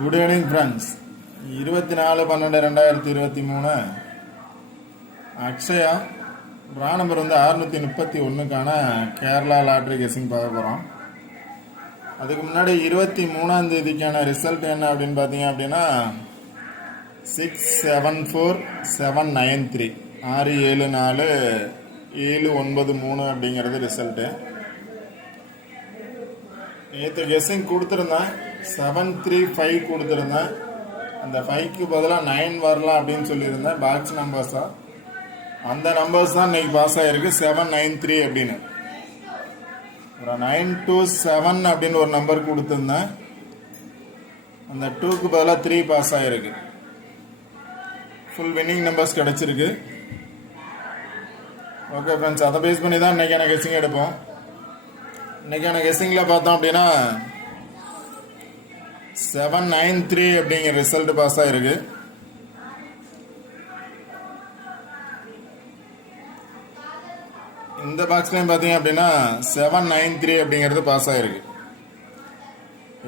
Good evening friends. 24/12/2023 Akshaya ரா number 631க்கான Kerala lottery guessing பார்க்க போகிறோம். அதுக்கு முன்னாடி 23ஆம் தேதிக்கான ரிசல்ட் என்ன அப்படின்னு பார்த்தீங்க அப்படின்னா 674793 674793 அப்படிங்கிறது ரிசல்ட்டு. நேற்று கெஸ்ஸிங் கொடுத்துருந்தேன் 735 கொடுத்துருந்தேன். அந்த 5க்கு பதிலாக 9 வரலாம் அப்படின்னு சொல்லியிருந்தேன். பாக்ஸ் நம்பர்ஸா அந்த நம்பர்ஸ் தான் இன்னைக்கு பாஸ் ஆகிருக்கு 793 அப்படின்னு. ஒரு 927 அப்படின்னு ஒரு நம்பர் கொடுத்துருந்தேன். அந்த 2க்கு பதிலாக 3 பாஸ் ஆகிருக்கு. ஃபுல் வின்னிங் நம்பர்ஸ் கிடச்சிருக்கு. ஓகே ஃப்ரெண்ட்ஸ், அதை பேஸ் பண்ணி தான் இன்றைக்கான கெஸ்ஸிங் எடுப்போம். இன்றைக்கான கெஸ்ஸிங்கில் பார்த்தோம் அப்படின்னா 793 அப்படிங்கிற ரிசல்ட் பாஸ் ஆகிருக்கு. இந்த பாக்ஸ்லையும் பார்த்தீங்க அப்படின்னா 793 அப்படிங்கிறது பாஸ் ஆகிருக்கு.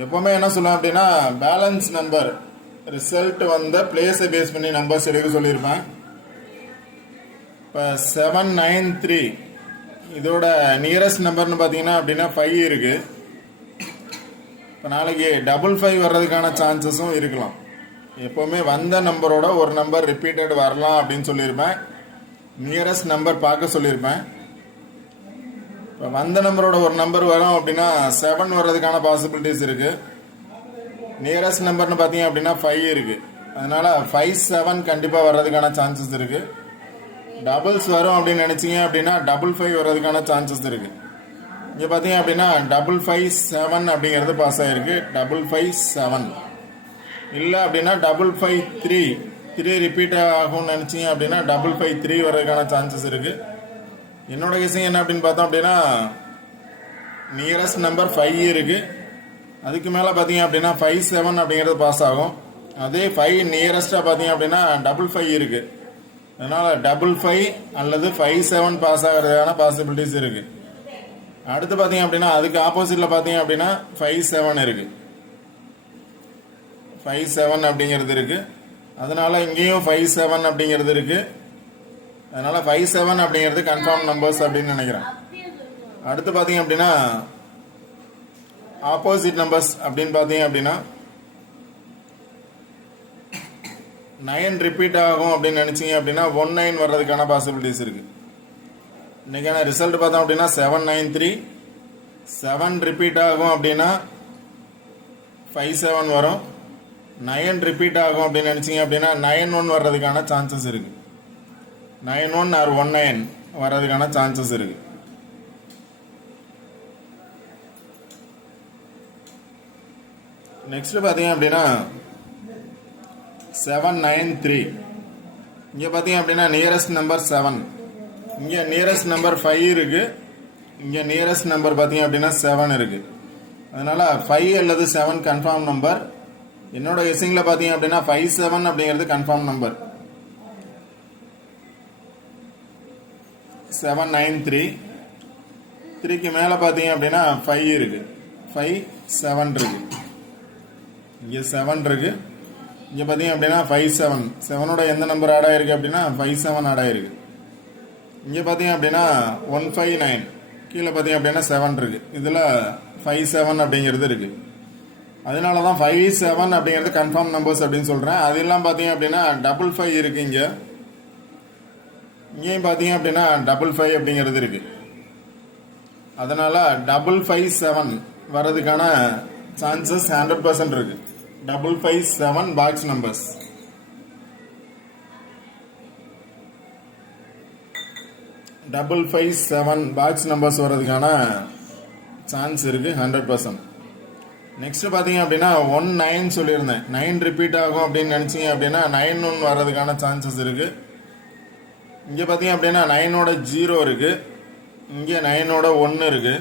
எப்போவுமே என்ன சொல்லுவேன் அப்படின்னா பேலன்ஸ் நம்பர் ரிசல்ட் வந்த பிளேஸை பேஸ் பண்ணி நம்பர்ஸ் எடுக்க சொல்லியிருப்பேன். இப்போ 793 இதோட நியரஸ்ட் நம்பர்னு பார்த்தீங்கன்னா அப்படின்னா 5 இருக்கு. இப்போ நாளைக்கு 555 வர்றதுக்கான சான்சஸும் இருக்கலாம். எப்போவுமே வந்த நம்பரோட ஒரு நம்பர் ரிப்பீட்டட் வரலாம் அப்படின்னு சொல்லியிருப்பேன். நியரஸ்ட் நம்பர் பார்க்க சொல்லியிருப்பேன். இப்போ வந்த நம்பரோட ஒரு நம்பர் வரும் அப்படின்னா 7 வர்றதுக்கான பாசிபிலிட்டிஸ் இருக்கு. நியரஸ்ட் நம்பர்னு பார்த்தீங்க அப்படின்னா 5 இருக்கு. அதனால 57 கண்டிப்பாக வர்றதுக்கான சான்சஸ் இருக்கு. டபுள்ஸ் வரும் அப்படின்னு நினைச்சீங்க அப்படின்னா 55 வர்றதுக்கான சான்சஸ் இருக்கு. இங்கே பார்த்தீங்க அப்படின்னா 557 அப்படிங்கிறது பாஸ் ஆகிருக்கு. 557 இல்லை அப்படின்னா 553 ரிப்பீட் ஆகும்னு நினச்சிங்க அப்படின்னா 553 வர்றதுக்கான சான்சஸ் இருக்கு. என்னோட கெஸிங் என்ன அப்படின்னு பார்த்தோம் அப்படின்னா நியரஸ்ட் நம்பர் 5 இருக்கு. அதுக்கு மேலே பார்த்தீங்க அப்படின்னா 57 அப்படிங்கிறது பாஸ் ஆகும். அதே 5 நியரஸ்டாக பார்த்தீங்க அப்படின்னா 55 இருக்கு. அதனால 55 அல்லது 57 பாஸ் ஆகிறதுக்கான பாசிபிலிட்டிஸ் இருக்கு. அடுத்து பார்த்தீங்க அப்படின்னா அதுக்கு ஆப்போசிட்ல பார்த்தீங்க அப்படின்னா 57 இருக்கு. 57 அப்படிங்கிறது இருக்கு. அதனால இங்கேயும் 57 அப்படிங்கிறது இருக்கு. அதனால 57 அப்படிங்கிறது கன்ஃபார்ம் நம்பர்ஸ் அப்படின்னு நினைக்கிறேன். அடுத்து பார்த்தீங்க அப்படின்னா ஆப்போசிட் நம்பர்ஸ் அப்படின்னு பார்த்தீங்க அப்படின்னா 9 ரிப்பீட் ஆகும் அப்படின்னு நினைச்சீங்க அப்படின்னா 19 வர்றதுக்கான பாசிபிலிட்டிஸ் இருக்கு. இன்னைக்கான ரிசல்ட் பார்த்தோம் அப்படின்னா 793. 7 ரிப்பீட் ஆகும் அப்படின்னா 57 வரும். 9 ரிப்பீட் ஆகும் அப்படின்னு நினைச்சீங்க அப்படின்னா 91 வர்றதுக்கான சான்சஸ் இருக்கு. 91 ஆர் 19 வர்றதுக்கான சான்சஸ் இருக்கு. நெக்ஸ்ட் பார்த்தீங்க அப்படின்னா 793. இங்கே பார்த்தீங்க அப்படின்னா நியரஸ்ட் நம்பர் 7. இங்கே நியரஸ்ட் நம்பர் 5 இருக்கு. இங்கே நியரஸ்ட் நம்பர் பார்த்தீங்க அப்படின்னா 7 இருக்கு. அதனால 5 அல்லது 7 கன்ஃபார்ம் நம்பர். என்னோட கெஸிங்கில் பார்த்தீங்க அப்படின்னா 57 அப்படிங்கிறது கன்ஃபார்ம் நம்பர். 793 3க்கு மேலே பார்த்தீங்க அப்படின்னா 5 இருக்கு. 5 7 இருக்கு. இங்கே 7 இருக்கு. இங்கே பார்த்தீங்க அப்படின்னா 57. 7ஓட எந்த நம்பர் ஆட் ஆயிருக்கு அப்படின்னா 57 ஆட் ஆயிருக்கு. இங்கே பார்த்தீங்க அப்படின்னா 159 கீழே பார்த்தீங்க அப்படின்னா 7 இருக்கு. இதில் 57 அப்படிங்கிறது இருக்கு. அதனால தான் 57 அப்படிங்கிறது கன்ஃபார்ம் நம்பர்ஸ் அப்படின்னு சொல்கிறேன். அதெல்லாம் பார்த்தீங்க அப்படின்னா 55 இருக்கு. இங்கேயும் பார்த்தீங்க அப்படின்னா 55 அப்படிங்கிறது இருக்கு. அதனால 557 வர்றதுக்கான சான்சஸ் 100% இருக்கு. 557 box numbers. Double 57 box numbers வர்றதுக்கான சான்ஸ் இருக்கு 100%. நெக்ஸ்ட் பார்த்தீங்க அப்படின்னா 19 சொல்லியிருந்தேன். 9 ரிப்பீட் ஆகும் அப்படின்னு நினைச்சீங்க அப்படின்னா 91 வர்றதுக்கான சான்சஸ் இருக்கு. இங்கே பார்த்தீங்க அப்படின்னா 9ஓட 0 இருக்கு. இங்கே 9ஓட 1 இருக்கு.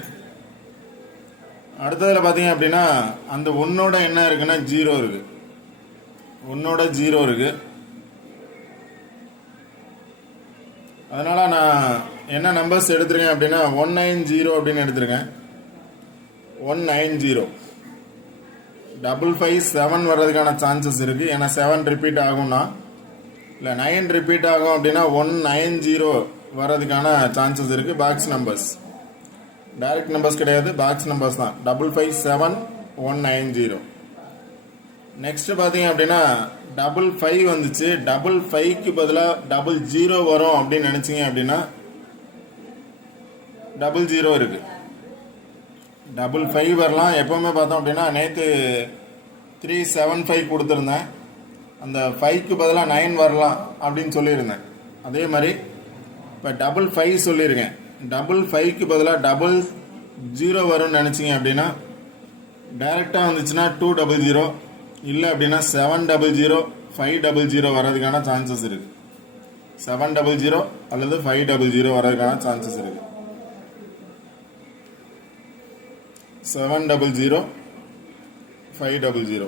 அடுத்ததில் பார்த்தீங்க அப்படின்னா அந்த 1ஓட என்ன இருக்குன்னா 0 இருக்கு. 1ஓட 0 இருக்கு. அதனால நான் என்ன நம்பர்ஸ் எடுத்திருக்கேன் அப்படின்னா 190 அப்படின்னு எடுத்திருக்கேன். 190 557 வர்றதுக்கான சான்சஸ் இருக்குது. ஏன்னா 7 ரிப்பீட் ஆகும்னா, இல்லை 9 ரிப்பீட் ஆகும் அப்படின்னா 190 வர்றதுக்கான சான்சஸ் இருக்குது. பாக்ஸ் நம்பர்ஸ் டைரக்ட் நம்பர்ஸ் கிடையாது, பாக்ஸ் நம்பர்ஸ் தான். 557190. நெக்ஸ்ட் பார்த்தீங்க அப்படின்னா 55 வந்துச்சு. 55க்கு பதிலாக 00 வரும் அப்படின்னு நினச்சிங்க அப்படின்னா 00 இருக்கு. 55 வரலாம். எப்பவுமே பார்த்தோம் அப்படின்னா நேற்று 375 கொடுத்துருந்தேன். அந்த 5க்கு பதிலாக 9 வரலாம் அப்படின்னு சொல்லியிருந்தேன். அதே மாதிரி இப்போ 55 சொல்லியிருக்கேன். 55க்கு பதிலாக 00 வரும்னு நினச்சிங்க அப்படின்னா டைரெக்டாக வந்துச்சுன்னா 200, இல்லை அப்படின்னா 700, 500 வர்றதுக்கான சான்சஸ் இருக்குது. 700 அல்லது 500 வர்றதுக்கான சான்சஸ் இருக்குது. 700, 500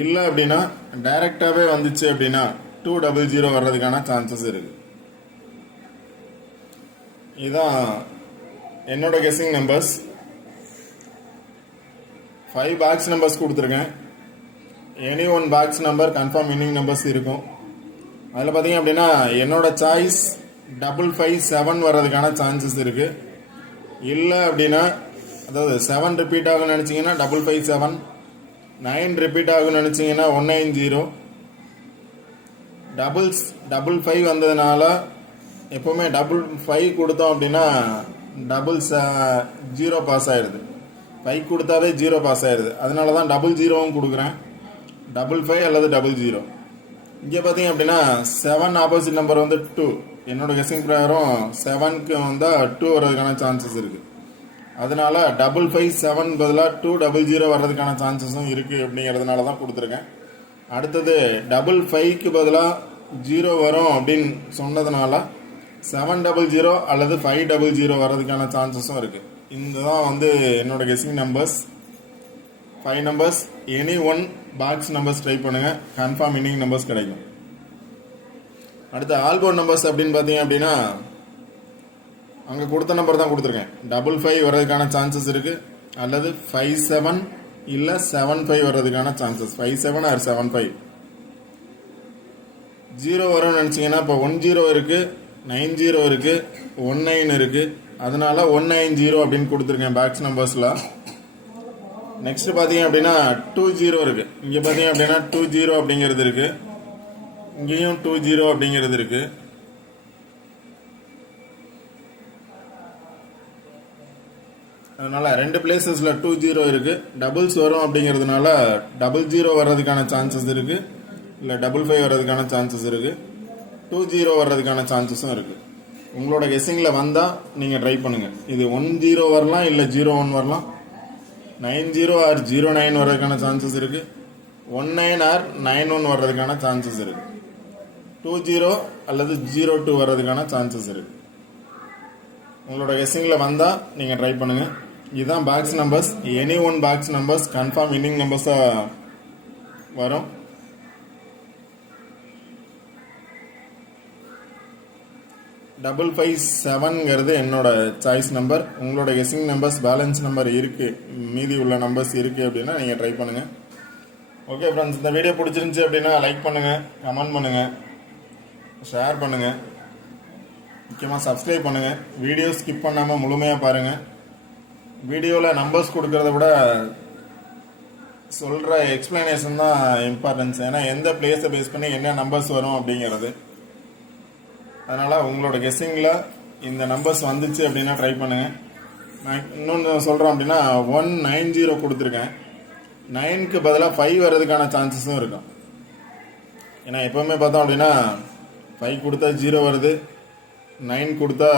இல்லை அப்படின்னா டைரக்டாகவே வந்துச்சு அப்படின்னா 200 வர்றதுக்கான சான்சஸ் இருக்குது. இதுதான் என்னோட கெஸ்ஸிங் நம்பர்ஸ். 5 பாக்ஸ் நம்பர்ஸ் கொடுத்துருக்கேன். Any one box number confirm winning numbers இருக்கும். அதில் பார்த்தீங்க அப்படின்னா என்னோட சாய்ஸ் 557 வர்றதுக்கான சான்சஸ் இருக்குது. இல்லை அப்படின்னா அதாவது 7 ரிப்பீட் ஆகும்னு நினச்சிங்கன்னா 557, 9 ரிப்பீட் ஆகும்னு நினச்சிங்கன்னா 190. 555 வந்ததுனால எப்போவுமே 5 கொடுத்தோம் அப்படின்னா 0 பாஸ் ஆயிடுது. 5 கொடுத்தாவே 0 பாஸ் ஆயிடுது. அதனால தான் 00 கொடுக்குறேன். 55 அல்லது 00. இங்கே பார்த்தீங்க அப்படின்னா 7 ஆப்போசிட் நம்பர் வந்து 2. என்னோட கெஸ்ஸிங் பிரகாரம் 7க்கு வந்தால் 2 வர்றதுக்கான சான்சஸ் இருக்குது. அதனால 557 பதிலாக 200 வர்றதுக்கான சான்சஸும் இருக்குது அப்படிங்கிறதுனால தான் கொடுத்துருக்கேன். அடுத்தது 55க்கு பதிலாக 0 வரும் அப்படின்னு சொன்னதுனால 700 அல்லது 500 வர்றதுக்கான சான்சஸும் இருக்குது. இந்த தான் வந்து என்னோட guessing numbers. 5 numbers. Any one box numbers try பண்ணுங்கள், கன்ஃபார்ம் வின்னிங் நம்பர்ஸ் கிடைக்கும். அடுத்து ஆல்போர்ட் நம்பர்ஸ் அப்படின்னு பார்த்தீங்க அப்படின்னா அங்கே கொடுத்த நம்பர் தான் கொடுத்துருக்கேன். 55 வர்றதுக்கான சான்சஸ் இருக்குது. அல்லது 57 இல்லை 75 வர்றதுக்கான சான்சஸ். 57 ஆர் 75. 0 வரும்னு நினச்சிங்கன்னா இப்போ 10 இருக்குது, 90 இருக்குது, 19 இருக்குது. அதனால 190 அப்படின்னு கொடுத்துருக்கேன் பாக்ஸ் நம்பர்ஸில். நெக்ஸ்ட் பார்த்தீங்க அப்படின்னா 20 இருக்குது. இங்கே பார்த்தீங்க அப்படின்னா 20 அப்படிங்கிறது இருக்குது. இங்கேயும் 20 அப்படிங்கிறது இருக்குது. அதனால 2 பிளேசஸில் 20 இருக்குது. டபுள்ஸ் வரும் அப்படிங்கிறதுனால 00 வர்றதுக்கான சான்சஸ் இருக்குது. இல்லை 55 வர்றதுக்கான சான்சஸ் இருக்குது. 20 வர்றதுக்கான சான்சஸும் இருக்குது. உங்களோட கெஸ்ஸிங்கில் வந்தால் நீங்கள் ட்ரை பண்ணுங்கள். இது 10 வரலாம், இல்லை 01 வரலாம். 90 ஆர் 09 வர்றதுக்கான சான்சஸ் இருக்குது. 19 ஆர் 91 வர்றதுக்கான சான்சஸ் இருக்குது. 20 அல்லது 02 வர்றதுக்கான சான்சஸ் இருக்குது. உங்களோட கெஸ்ஸிங்கில் வந்தால் நீங்கள் ட்ரை பண்ணுங்கள். இதுதான் box numbers. Any one box numbers confirm winning நம்பர்ஸாக வரும். டபுள் 557ங்கிறது என்னோட சாய்ஸ் நம்பர். உங்களோட கெஸ்ஸிங் நம்பர்ஸ் பேலன்ஸ் நம்பர் இருக்குது, மீதி உள்ள நம்பர்ஸ் இருக்குது அப்படின்னா நீங்கள் ட்ரை பண்ணுங்கள். ஓகே ஃப்ரெண்ட்ஸ், இந்த வீடியோ பிடிச்சிருந்துச்சி அப்படின்னா லைக் பண்ணுங்கள், கமெண்ட் பண்ணுங்கள், ஷேர் பண்ணுங்கள், முக்கியமாக சப்ஸ்கிரைப் பண்ணுங்கள். வீடியோ ஸ்கிப் பண்ணாமல் முழுமையாக பாருங்கள். வீடியோவில் நம்பர்ஸ் கொடுக்கறத விட சொல்கிற எக்ஸ்பிளனேஷன் தான் இம்பார்ட்டன்ஸ். ஏன்னா எந்த பிளேஸை பேஸ் பண்ணி என்ன நம்பர்ஸ் வரும் அப்படிங்கிறது. அதனால் உங்களோட கெஸ்ஸிங்கில் இந்த நம்பர்ஸ் வந்துச்சு அப்படின்னா ட்ரை பண்ணுங்கள். நான் இன்னொன்று சொல்கிறேன் அப்படின்னா 190 கொடுத்துருக்கேன். 9க்கு பதிலாக 5 வர்றதுக்கான சான்சஸும் இருக்கும். ஏன்னா எப்போவுமே பார்த்தோம் அப்படின்னா 5 கொடுத்தா 0 வருது, 9 கொடுத்தா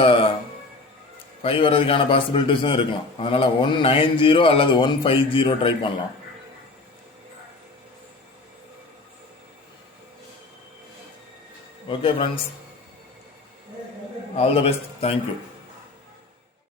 5 வர்றதுக்கான பாசிபிலிட்டிஸும் இருக்கலாம். அதனால் 190 அல்லது 150 ட்ரை பண்ணலாம். Okay friends, all the best. Thank you.